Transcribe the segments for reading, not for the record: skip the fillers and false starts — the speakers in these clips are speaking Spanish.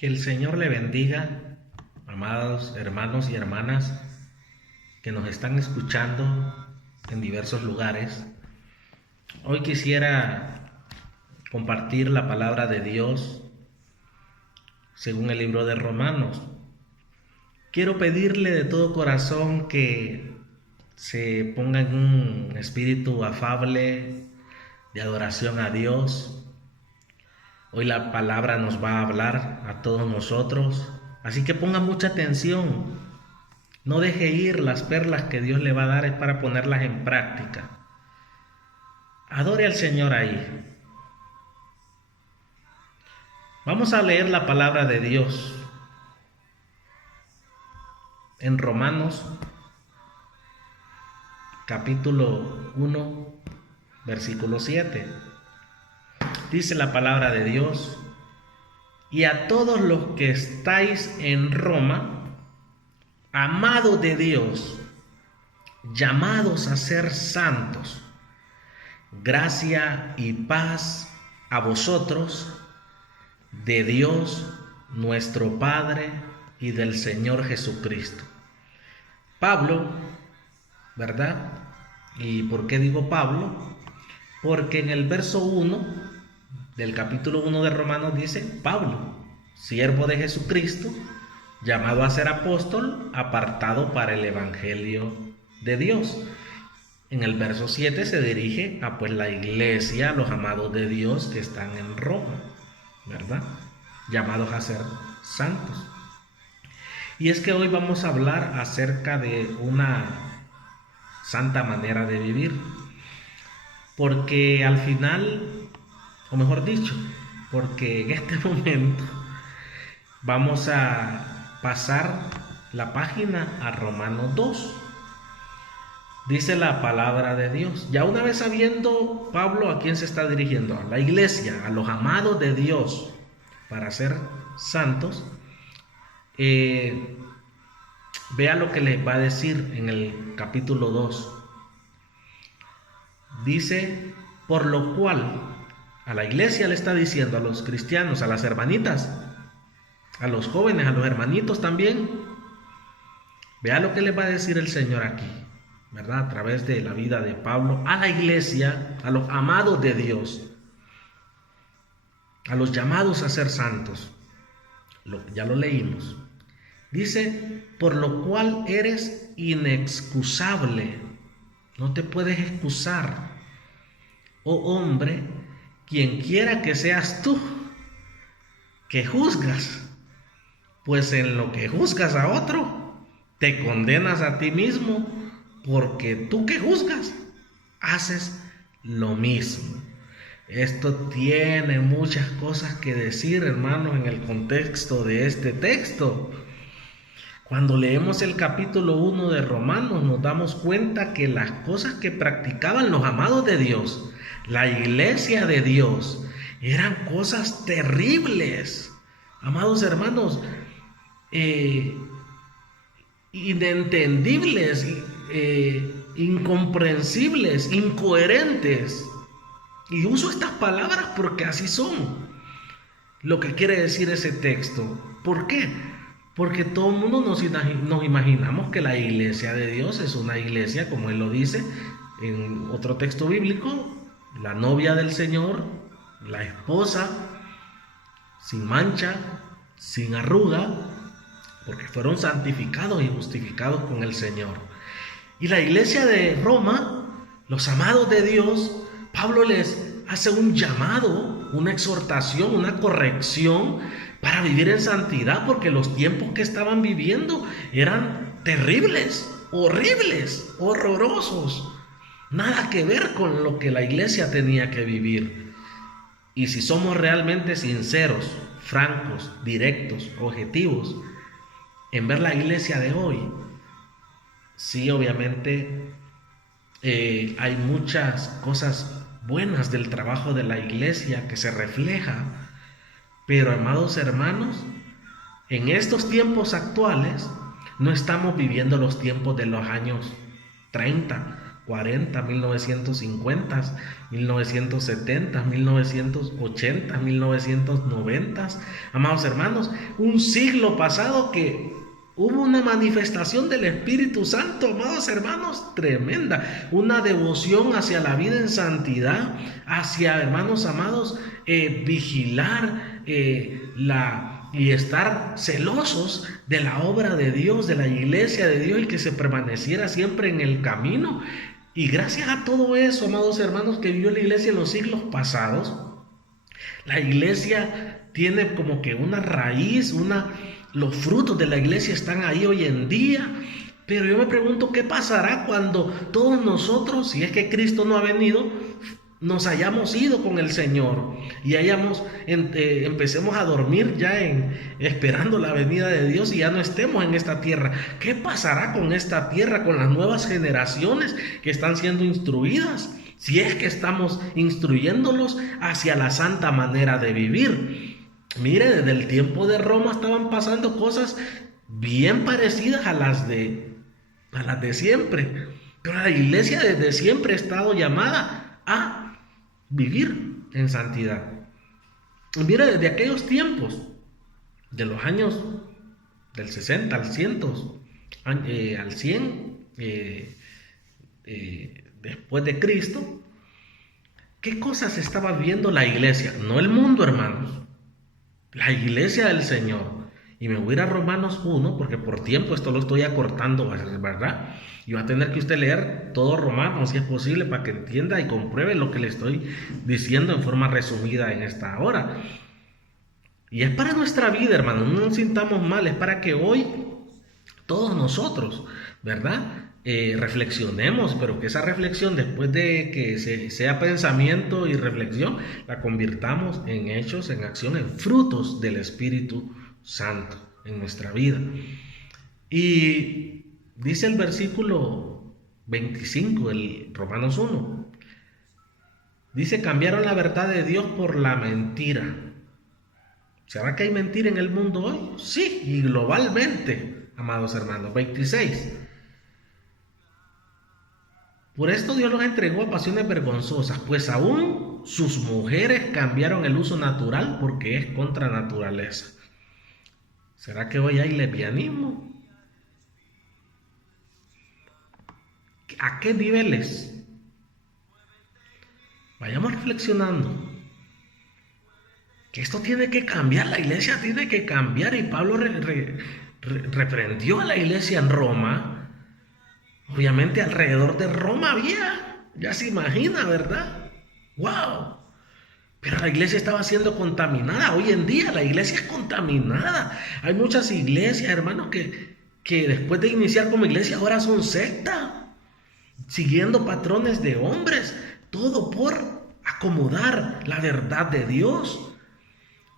Que el Señor le bendiga, amados hermanos y hermanas que nos están escuchando en diversos lugares. Hoy quisiera compartir la palabra de Dios según el libro de Romanos. Quiero pedirle de todo corazón que se ponga en un espíritu afable de adoración a Dios. Hoy la palabra nos va a hablar a todos nosotros, así que ponga mucha atención. No deje ir las perlas que Dios le va a dar, es para ponerlas en práctica. Adore al Señor ahí. Vamos a leer la palabra de Dios en Romanos capítulo 1, versículo 7. Dice la palabra de Dios: y a todos los que estáis en Roma, amados de Dios, llamados a ser santos, gracia y paz a vosotros, de Dios nuestro Padre y del Señor Jesucristo. Pablo, ¿verdad? ¿Y por qué digo Pablo? Porque en el verso 1 del capítulo 1 de Romanos dice: Pablo, siervo de Jesucristo, llamado a ser apóstol, apartado para el evangelio de Dios. En el verso 7 se dirige a la iglesia, a los amados de Dios que están en Roma, ¿verdad? Llamados a ser santos. Y es que hoy vamos a hablar acerca de una santa manera de vivir, porque al final, o mejor dicho, porque en este momento vamos a pasar la página a Romanos 2. Dice la palabra de Dios. Ya una vez sabiendo Pablo a quién se está dirigiendo, a la iglesia, a los amados de Dios para ser santos, vea lo que les va a decir en el capítulo 2. Dice: por lo cual, a la iglesia le está diciendo, a los cristianos, a las hermanitas, a los jóvenes, a los hermanitos también. Vea lo que les va a decir el Señor aquí, ¿verdad? A través de la vida de Pablo, a la iglesia, a los amados de Dios, a los llamados a ser santos. Ya lo leímos. Dice: por lo cual eres inexcusable. No te puedes excusar, oh hombre, quien quiera que seas tú, que juzgas, pues en lo que juzgas a otro, te condenas a ti mismo, porque tú que juzgas, haces lo mismo. Esto tiene muchas cosas que decir, hermanos, en el contexto de este texto. Cuando leemos el capítulo 1 de Romanos, nos damos cuenta que las cosas que practicaban los amados de Dios, la iglesia de Dios, eran cosas terribles. Amados hermanos, inentendibles, incomprensibles, incoherentes. Y uso estas palabras porque así son. Lo que quiere decir ese texto. ¿Por qué? Porque todo el mundo nos imaginamos que la iglesia de Dios es una iglesia, como él lo dice en otro texto bíblico, la novia del Señor, la esposa, sin mancha, sin arruga, porque fueron santificados y justificados con el Señor. Y la iglesia de Roma, los amados de Dios, Pablo les hace un llamado, una exhortación, una corrección para vivir en santidad, porque los tiempos que estaban viviendo eran terribles, horribles, horrorosos. Nada que ver con lo que la iglesia tenía que vivir. Y si somos realmente sinceros, francos, directos, objetivos, en ver la iglesia de hoy, sí, obviamente hay muchas cosas buenas del trabajo de la iglesia que se refleja, pero amados hermanos, en estos tiempos actuales no estamos viviendo los tiempos de los años 30, 1940, 1950, 1970, 1980, 1990. Amados hermanos, un siglo pasado que hubo una manifestación del Espíritu Santo, amados hermanos, tremenda. Una devoción hacia la vida en santidad, hacia, hermanos amados, vigilar y estar celosos de la obra de Dios, de la iglesia de Dios, y que se permaneciera siempre en el camino. Y gracias a todo eso, amados hermanos, que vivió la iglesia en los siglos pasados, la iglesia tiene como que una raíz, los frutos de la iglesia están ahí hoy en día. Pero yo me pregunto qué pasará cuando todos nosotros, si es que Cristo no ha venido, nos hayamos ido con el Señor y empecemos a dormir ya esperando la venida de Dios y ya no estemos en esta tierra. ¿Qué pasará con esta tierra, con las nuevas generaciones que están siendo instruidas? Si es que estamos instruyéndolos hacia la santa manera de vivir. Mire, desde el tiempo de Roma estaban pasando cosas bien parecidas a las de siempre. Pero la iglesia desde siempre ha estado llamada a vivir en santidad. Mira, desde aquellos tiempos, de los años del 60 al 100, al 100 después de Cristo, ¿qué cosas estaba viendo la iglesia? No el mundo, hermanos, la iglesia del Señor. Y me voy a ir a Romanos 1, porque por tiempo esto lo estoy acortando, ¿verdad? Y va a tener que usted leer todo Romanos, si es posible, para que entienda y compruebe lo que le estoy diciendo en forma resumida en esta hora. Y es para nuestra vida, hermanos, no nos sintamos mal, es para que hoy todos nosotros, ¿verdad? Reflexionemos, pero que esa reflexión, después de que sea pensamiento y reflexión, la convirtamos en hechos, en acción, en frutos del Espíritu Santo en nuestra vida. Y dice el versículo 25 del Romanos 1, dice: cambiaron la verdad de Dios por la mentira. ¿Será que hay mentira en el mundo hoy? Sí, y globalmente, amados hermanos. 26, por esto Dios los entregó a pasiones vergonzosas, pues aún sus mujeres cambiaron el uso natural porque es contra naturaleza. ¿Será que hoy hay lesbianismo? ¿A qué niveles? Vayamos reflexionando. Que esto tiene que cambiar, la iglesia tiene que cambiar. Y Pablo reprendió a la iglesia en Roma. Obviamente alrededor de Roma ya se imagina, ¿verdad? ¡Wow! Pero la iglesia estaba siendo contaminada. Hoy en día la iglesia es contaminada. Hay muchas iglesias, hermanos, que después de iniciar como iglesia ahora son secta, siguiendo patrones de hombres, todo por acomodar la verdad de Dios.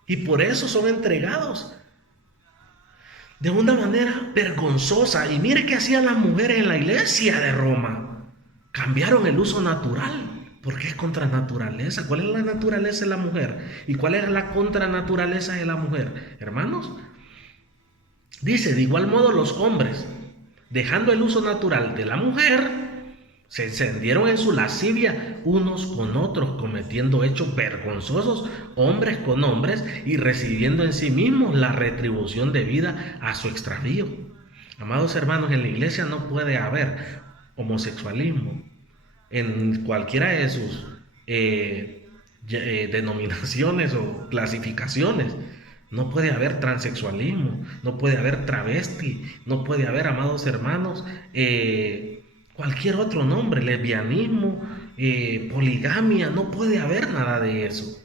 Y por eso son entregados de una manera vergonzosa. Y mire qué hacían las mujeres en la iglesia de Roma. Cambiaron el uso natural. Porque es contra naturaleza. ¿Cuál es la naturaleza de la mujer? ¿Y cuál es la contranaturaleza de la mujer? Hermanos, dice: de igual modo los hombres, dejando el uso natural de la mujer, se encendieron en su lascivia unos con otros, cometiendo hechos vergonzosos, hombres con hombres, y recibiendo en sí mismos la retribución debida a su extravío. Amados hermanos, en la iglesia no puede haber homosexualismo en cualquiera de sus denominaciones o clasificaciones. No puede haber transexualismo, no puede haber travesti, no puede haber, amados hermanos, cualquier otro nombre, lesbianismo, poligamia, no puede haber nada de eso.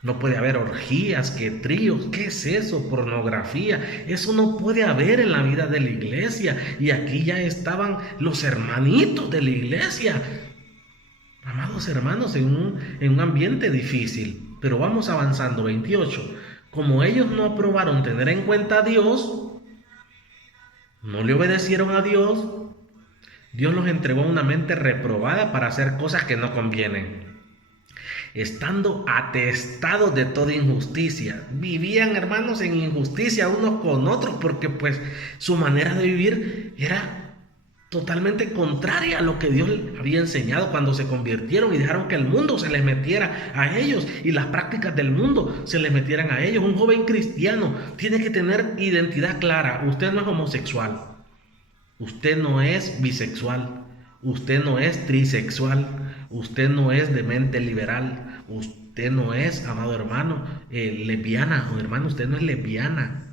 No puede haber orgías, que tríos, ¿qué es eso? Pornografía, eso no puede haber en la vida de la iglesia. Y aquí ya estaban los hermanitos de la iglesia, amados hermanos, en un ambiente difícil. Pero vamos avanzando. 28, como ellos no aprobaron tener en cuenta a Dios, no le obedecieron a Dios, Dios los entregó a una mente reprobada para hacer cosas que no convienen, estando atestados de toda injusticia. Vivían, hermanos, en injusticia unos con otros, porque pues su manera de vivir era totalmente contraria a lo que Dios les había enseñado cuando se convirtieron y dejaron que el mundo se les metiera a ellos y las prácticas del mundo se les metieran a ellos. Un joven cristiano tiene que tener identidad clara. Usted no es homosexual, usted no es bisexual, usted no es trisexual, usted no es de mente liberal, usted no es, amado hermano, lesbiana, o hermano, usted no es lesbiana.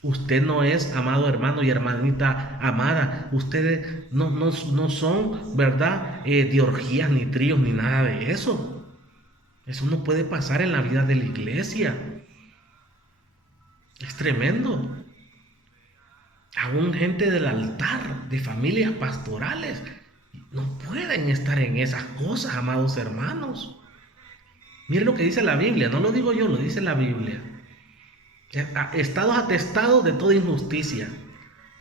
Usted no es, amado hermano y hermanita amada. Ustedes no son, ¿verdad? De orgías, ni tríos, ni nada de eso. Eso no puede pasar en la vida de la iglesia. Es tremendo. Aún gente del altar, de familias pastorales, no pueden estar en esas cosas, amados hermanos. Miren lo que dice la Biblia. No lo digo yo, lo dice la Biblia. Estados atestados de toda injusticia,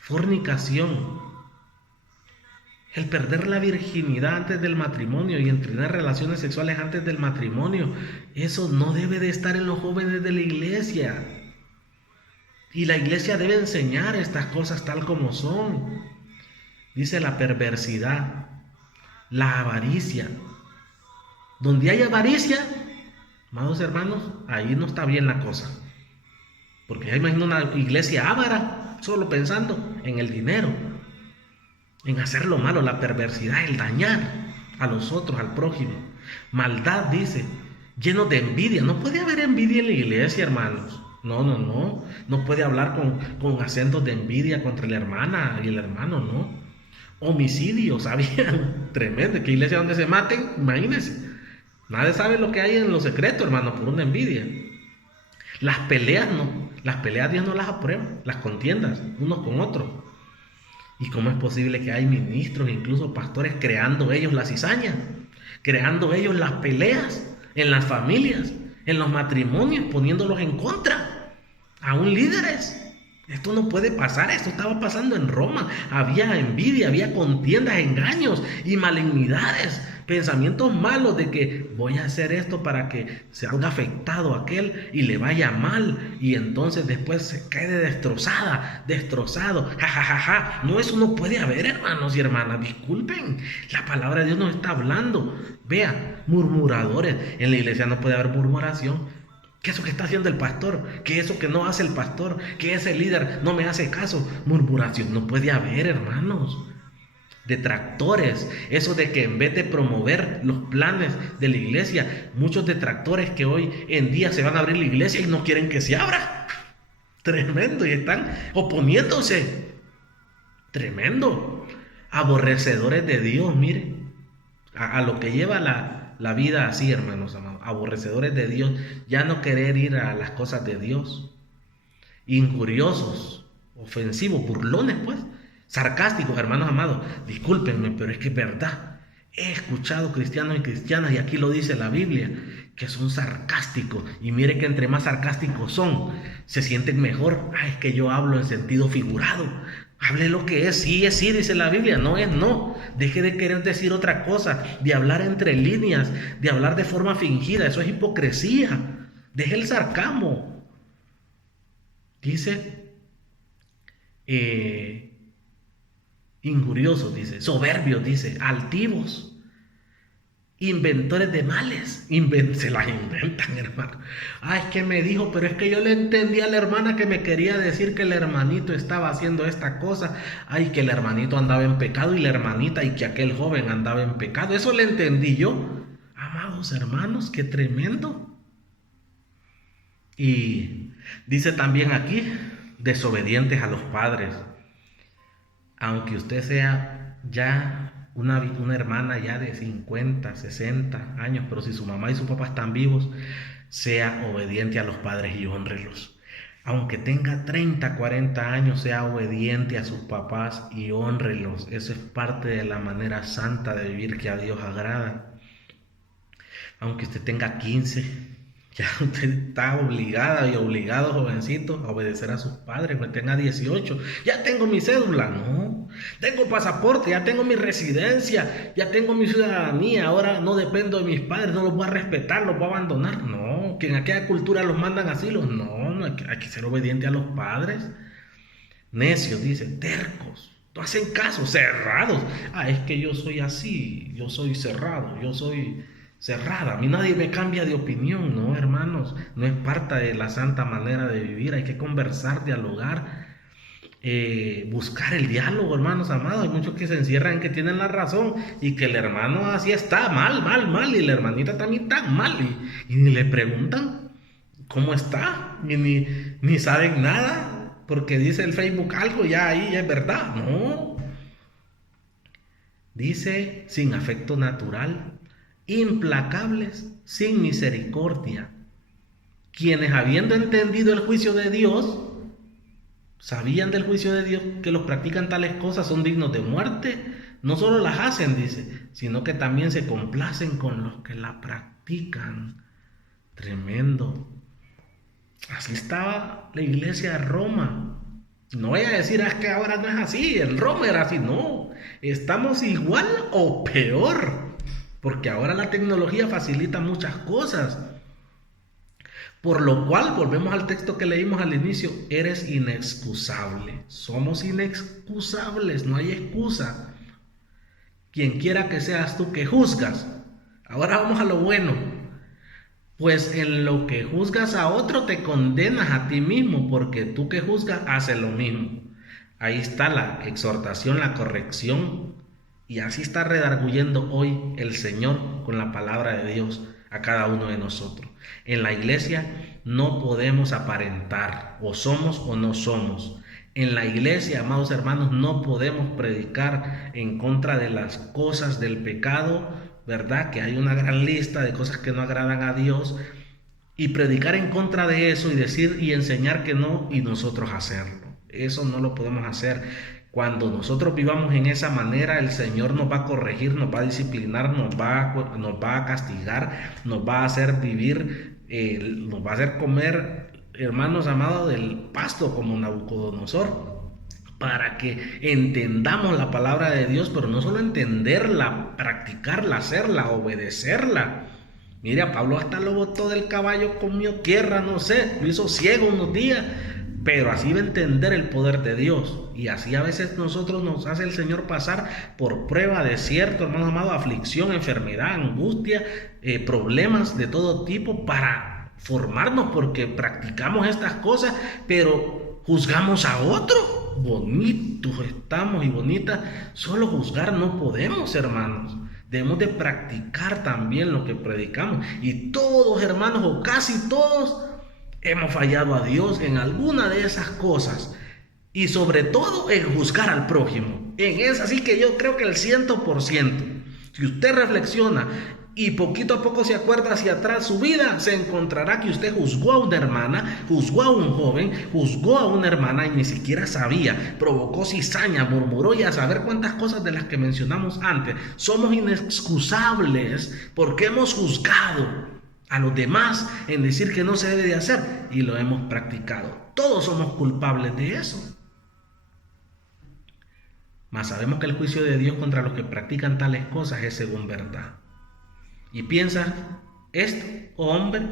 fornicación, el perder la virginidad antes del matrimonio y en tener relaciones sexuales antes del matrimonio. Eso no debe de estar en los jóvenes de la iglesia. Y la iglesia debe enseñar estas cosas tal como son. Dice la perversidad, la avaricia. Donde hay avaricia, amados hermanos, ahí no está bien la cosa. Porque ya imagino una iglesia avara, solo pensando en el dinero, en hacer lo malo, la perversidad, el dañar a los otros, al prójimo. Maldad, dice, lleno de envidia. No puede haber envidia en la iglesia, hermanos. No puede hablar con acentos de envidia contra la hermana y el hermano, no. Homicidios, ¿sabían? Tremendo, que iglesia donde se maten, imagínense. Nadie sabe lo que hay en lo secreto, hermano, por una envidia. Las peleas no, las peleas Dios no las aprueba, las contiendas unos con otros. ¿Y cómo es posible que hay ministros, incluso pastores, creando ellos la cizaña, creando ellos las peleas en las familias, en los matrimonios, poniéndolos en contra, aún líderes? Esto no puede pasar. Esto estaba pasando en Roma. Había envidia, había contiendas, engaños y malignidades, pensamientos malos de que voy a hacer esto para que se haga afectado a aquel y le vaya mal, y entonces después se quede destrozado. Ja. No, eso no puede haber, hermanos y hermanas. Disculpen, la palabra de Dios nos está hablando. Vea, murmuradores. En la iglesia no puede haber murmuración. ¿Qué es eso que está haciendo el pastor? ¿Qué es eso que no hace el pastor? ¿Qué ese líder no me hace caso? Murmuración no puede haber, hermanos. Detractores, eso de que en vez de promover los planes de la iglesia, muchos detractores que hoy en día se van a abrir la iglesia y no quieren que se abra. Tremendo, y están oponiéndose. Tremendo. Aborrecedores de Dios, miren, a lo que lleva la vida así, hermanos amados. Aborrecedores de Dios, ya no querer ir a las cosas de Dios. Injuriosos, ofensivos, burlones, pues. Sarcásticos, hermanos amados. Discúlpenme, pero es que es verdad. He escuchado cristianos y cristianas, y aquí lo dice la Biblia, que son sarcásticos. Y mire que entre más sarcásticos son, se sienten mejor. Es que yo hablo en sentido figurado. Hable lo que es sí, dice la Biblia, no es no. Deje de querer decir otra cosa, de hablar entre líneas, de hablar de forma fingida. Eso es hipocresía. Deje el sarcasmo. Dice, injuriosos, dice, soberbios, dice, altivos, inventores de males. Se las inventan, hermano. Es que me dijo, pero es que yo le entendí a la hermana que me quería decir que el hermanito estaba haciendo esta cosa. Que el hermanito andaba en pecado, y la hermanita, y que aquel joven andaba en pecado. Eso le entendí yo. Amados hermanos, qué tremendo. Y dice también aquí, desobedientes a los padres. Aunque usted sea ya una hermana ya de 50, 60 años, pero si su mamá y su papá están vivos, sea obediente a los padres y hónrelos. Aunque tenga 30, 40 años, sea obediente a sus papás y hónrelos. Eso es parte de la manera santa de vivir que a Dios agrada. Aunque usted tenga 15, ya usted está obligada y obligado, jovencito, a obedecer a sus padres. Aunque tenga 18, ya tengo mi cédula. No, tengo pasaporte, ya tengo mi residencia, ya tengo mi ciudadanía. Ahora no dependo de mis padres, no los voy a respetar, los voy a abandonar. No, que en aquella cultura los mandan así. No, hay que ser obediente a los padres. Necios, dice, tercos, No hacen caso, cerrados. Ah, es que yo soy así, yo soy cerrado, yo soy cerrada. A mí nadie me cambia de opinión, ¿no, hermanos? No es parte de la santa manera de vivir. Hay que conversar, dialogar, buscar el diálogo, hermanos amados. Hay muchos que se encierran en que tienen la razón y que el hermano así está, mal, mal, mal, y la hermanita también está mal, y ni le preguntan cómo está, ni saben nada, porque dice el Facebook algo, ya ahí ya es verdad. No, dice sin afecto natural, implacables, sin misericordia, quienes habiendo entendido el juicio de Dios, sabían del juicio de Dios, que los practican tales cosas son dignos de muerte. No solo las hacen, dice, sino que también se complacen con los que la practican. Tremendo. Así estaba la iglesia de Roma. No voy a decir, es que ahora no es así, en Roma era así. No, estamos igual o peor, porque ahora la tecnología facilita muchas cosas. Por lo cual, volvemos al texto que leímos al inicio, eres inexcusable. Somos inexcusables, no hay excusa. Quien quiera que seas tú que juzgas. Ahora vamos a lo bueno. Pues en lo que juzgas a otro te condenas a ti mismo, porque tú que juzgas haces lo mismo. Ahí está la exhortación, la corrección, y así está redarguyendo hoy el Señor con la palabra de Dios a cada uno de nosotros. En la iglesia no podemos aparentar, o somos o no somos. En la iglesia, amados hermanos, no podemos predicar en contra de las cosas del pecado, ¿verdad? Que hay una gran lista de cosas que no agradan a Dios, y predicar en contra de eso y decir y enseñar que no y nosotros hacerlo. Eso no lo podemos hacer. Cuando nosotros vivamos en esa manera, el Señor nos va a corregir, nos va a disciplinar, nos va a castigar, nos va a hacer vivir, nos va a hacer comer, hermanos amados, del pasto como Nabucodonosor, para que entendamos la palabra de Dios, pero no solo entenderla, practicarla, hacerla, obedecerla. Mire, a Pablo hasta lo botó del caballo, comió tierra, no sé, lo hizo ciego unos días, pero así va a entender el poder de Dios. Y así a veces nosotros nos hace el Señor pasar por prueba, desierto, hermanos amados, aflicción, enfermedad, angustia, problemas de todo tipo para formarnos, porque practicamos estas cosas, pero juzgamos a otro. Bonitos estamos y bonitas, solo juzgar no podemos, hermanos. Debemos de practicar también lo que predicamos. Y todos, hermanos, o casi todos, hemos fallado a Dios en alguna de esas cosas. Y sobre todo en juzgar al prójimo. En eso, así que yo creo que el 100%. Si usted reflexiona y poquito a poco se acuerda hacia atrás su vida, se encontrará que usted juzgó a una hermana, juzgó a un joven, juzgó a una hermana y ni siquiera sabía, provocó cizaña, murmuró, y a saber cuántas cosas de las que mencionamos antes. Somos inexcusables porque hemos juzgado a los demás en decir que no se debe de hacer y lo hemos practicado. Todos somos culpables de eso. Mas sabemos que el juicio de Dios contra los que practican tales cosas es según verdad. Y piensas esto, oh hombre,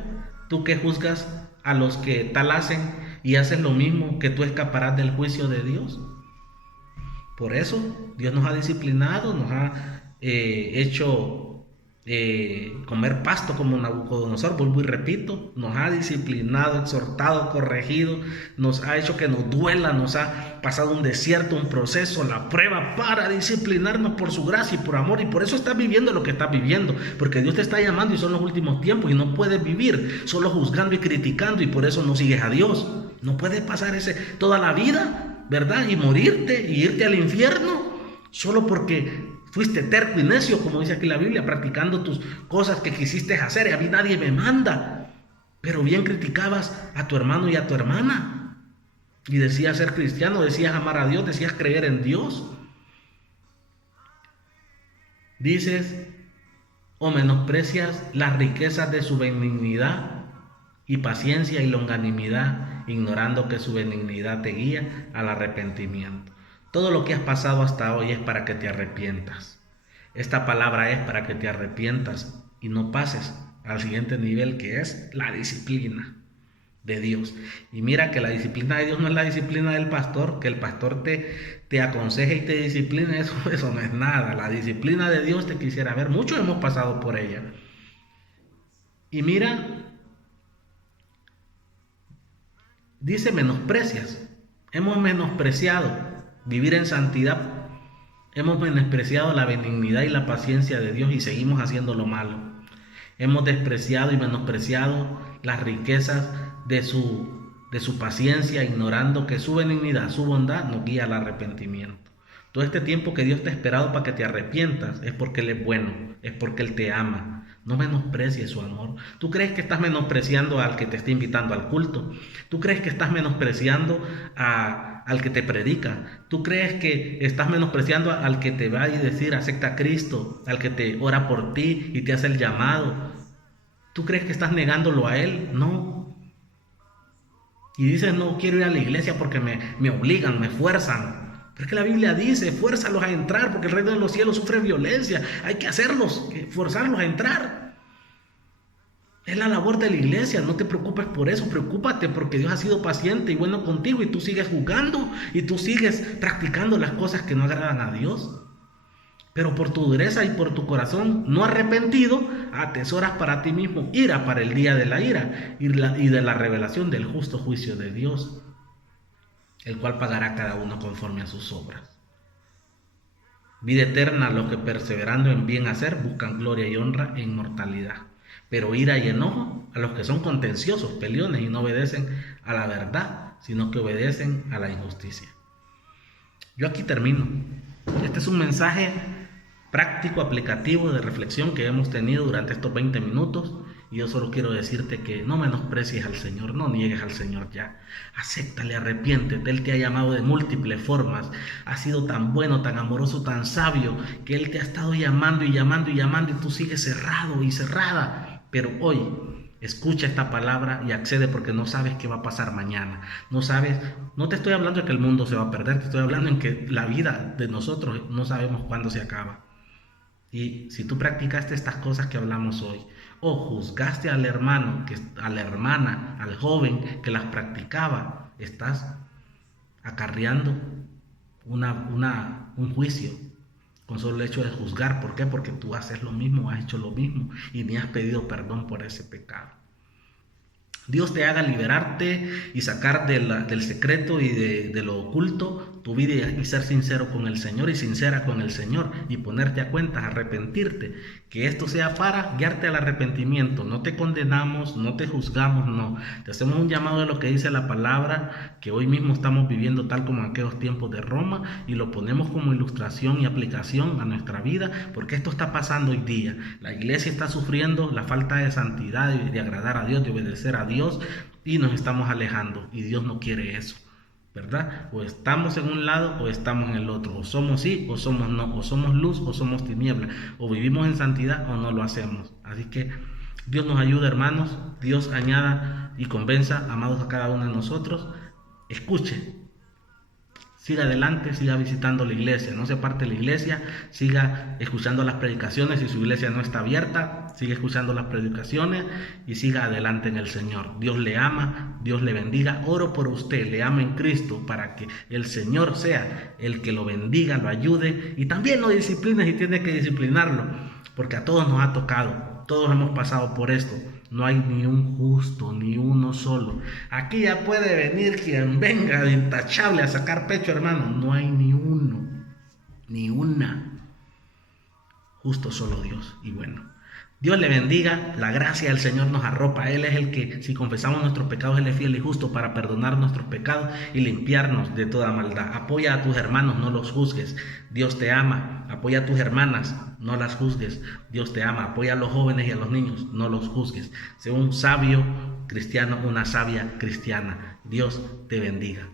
tú que juzgas a los que tal hacen y haces lo mismo, que tú escaparás del juicio de Dios. Por eso Dios nos ha disciplinado, nos ha hecho comer pasto como Nabucodonosor, vuelvo y repito, nos ha disciplinado, exhortado, corregido, nos ha hecho que nos duela, nos ha pasado un desierto, un proceso, la prueba para disciplinarnos por su gracia y por amor, y por eso estás viviendo lo que estás viviendo, porque Dios te está llamando y son los últimos tiempos y no puedes vivir solo juzgando y criticando, y por eso no sigues a Dios. No puedes pasar toda la vida, ¿verdad? Y morirte y irte al infierno solo porque fuiste terco y necio, como dice aquí la Biblia, practicando tus cosas que quisiste hacer. Y a mí nadie me manda. Pero bien criticabas a tu hermano y a tu hermana. Y decías ser cristiano, decías amar a Dios, decías creer en Dios. Dices o menosprecias las riquezas de su benignidad y paciencia y longanimidad, ignorando que su benignidad te guía al arrepentimiento. Todo lo que has pasado hasta hoy es para que te arrepientas. Esta palabra es para que te arrepientas y no pases al siguiente nivel, que es la disciplina. de Dios. Y mira que la disciplina de Dios no es la disciplina del pastor, que el pastor te aconseje y te discipline, eso no es nada. La disciplina de Dios te quisiera ver, muchos hemos pasado por ella. Y mira, dice menosprecias, hemos menospreciado vivir en santidad, hemos menospreciado la benignidad y la paciencia de Dios y seguimos haciendo lo malo. Hemos despreciado y menospreciado las riquezas de su paciencia, ignorando que su benignidad, su bondad nos guía al arrepentimiento. Todo este tiempo que Dios te ha esperado para que te arrepientas es porque Él es bueno, es porque Él te ama. No menosprecies su amor. ¿Tú crees que estás menospreciando al que te está invitando al culto? ¿Tú crees que estás menospreciando al que te predica? ¿Tú crees que estás menospreciando al que te va a decir acepta a Cristo, al que te ora por ti y te hace el llamado? ¿Tú crees que estás negándolo a Él? No. Y dices, no quiero ir a la iglesia porque me obligan, me fuerzan. Pero es que la Biblia dice, fuérzalos a entrar porque el reino de los cielos sufre violencia. Hay que hacerlos, forzarlos a entrar. Es la labor de la iglesia, no te preocupes por eso, preocúpate porque Dios ha sido paciente y bueno contigo y tú sigues jugando y tú sigues practicando las cosas que no agradan a Dios. Pero por tu dureza y por tu corazón no arrepentido, atesoras para ti mismo ira para el día de la ira y de la revelación del justo juicio de Dios, el cual pagará cada uno conforme a sus obras. Vida eterna a los que perseverando en bien hacer buscan gloria y honra e inmortalidad. Pero ira y enojo a los que son contenciosos, peleones y no obedecen a la verdad, sino que obedecen a la injusticia. Yo aquí termino. Este es un mensaje práctico, aplicativo, de reflexión que hemos tenido durante estos 20 minutos. Y yo solo quiero decirte que no menosprecies al Señor, no niegues al Señor ya. Acéptale, arrepiéntete. Él te ha llamado de múltiples formas. Ha sido tan bueno, tan amoroso, tan sabio, que Él te ha estado llamando y llamando y llamando y tú sigues cerrado y cerrada. Pero hoy escucha esta palabra y accede porque no sabes qué va a pasar mañana. No sabes, no te estoy hablando de que el mundo se va a perder, te estoy hablando en que la vida de nosotros no sabemos cuándo se acaba. Y si tú practicaste estas cosas que hablamos hoy, o juzgaste al hermano, a la hermana, al joven que las practicaba, estás acarreando un juicio con solo el hecho de juzgar. ¿Por qué? Porque tú haces lo mismo, has hecho lo mismo y ni has pedido perdón por ese pecado. Dios te haga liberarte y sacar del secreto y de lo oculto tu vida y ser sincero con el Señor y sincera con el Señor y ponerte a cuentas, arrepentirte. Que esto sea para guiarte al arrepentimiento. No te condenamos, no te juzgamos, no. Te hacemos un llamado de lo que dice la palabra, que hoy mismo estamos viviendo tal como en aquellos tiempos de Roma, y lo ponemos como ilustración y aplicación a nuestra vida, porque esto está pasando hoy día. La iglesia está sufriendo la falta de santidad, de agradar a Dios, de obedecer a Dios, y nos estamos alejando, y Dios no quiere eso, ¿verdad? O estamos en un lado o estamos en el otro, o somos sí o somos no, o somos luz o somos tiniebla, o vivimos en santidad o no lo hacemos. Así que Dios nos ayuda, hermanos. Dios añada y convenza, amados, a cada uno de nosotros. Escuche, siga adelante, siga visitando la iglesia, no se aparte de la iglesia, siga escuchando las predicaciones. Si su iglesia no está abierta, siga escuchando las predicaciones y siga adelante en el Señor. Dios le ama, Dios le bendiga. Oro por usted, le ama en Cristo, para que el Señor sea el que lo bendiga, lo ayude y también lo discipline si tiene que disciplinarlo, porque a todos nos ha tocado, todos hemos pasado por esto. No hay ni un justo, ni uno solo. Aquí ya puede venir quien venga de intachable a sacar pecho, hermano. No hay ni uno, ni una. Justo solo Dios. Y bueno, Dios le bendiga. La gracia del Señor nos arropa. Él es el que, si confesamos nuestros pecados, Él es fiel y justo para perdonar nuestros pecados y limpiarnos de toda maldad. Apoya a tus hermanos, no los juzgues. Dios te ama. Apoya a tus hermanas, no las juzgues. Dios te ama. Apoya a los jóvenes y a los niños, no los juzgues. Sé un sabio cristiano, una sabia cristiana. Dios te bendiga.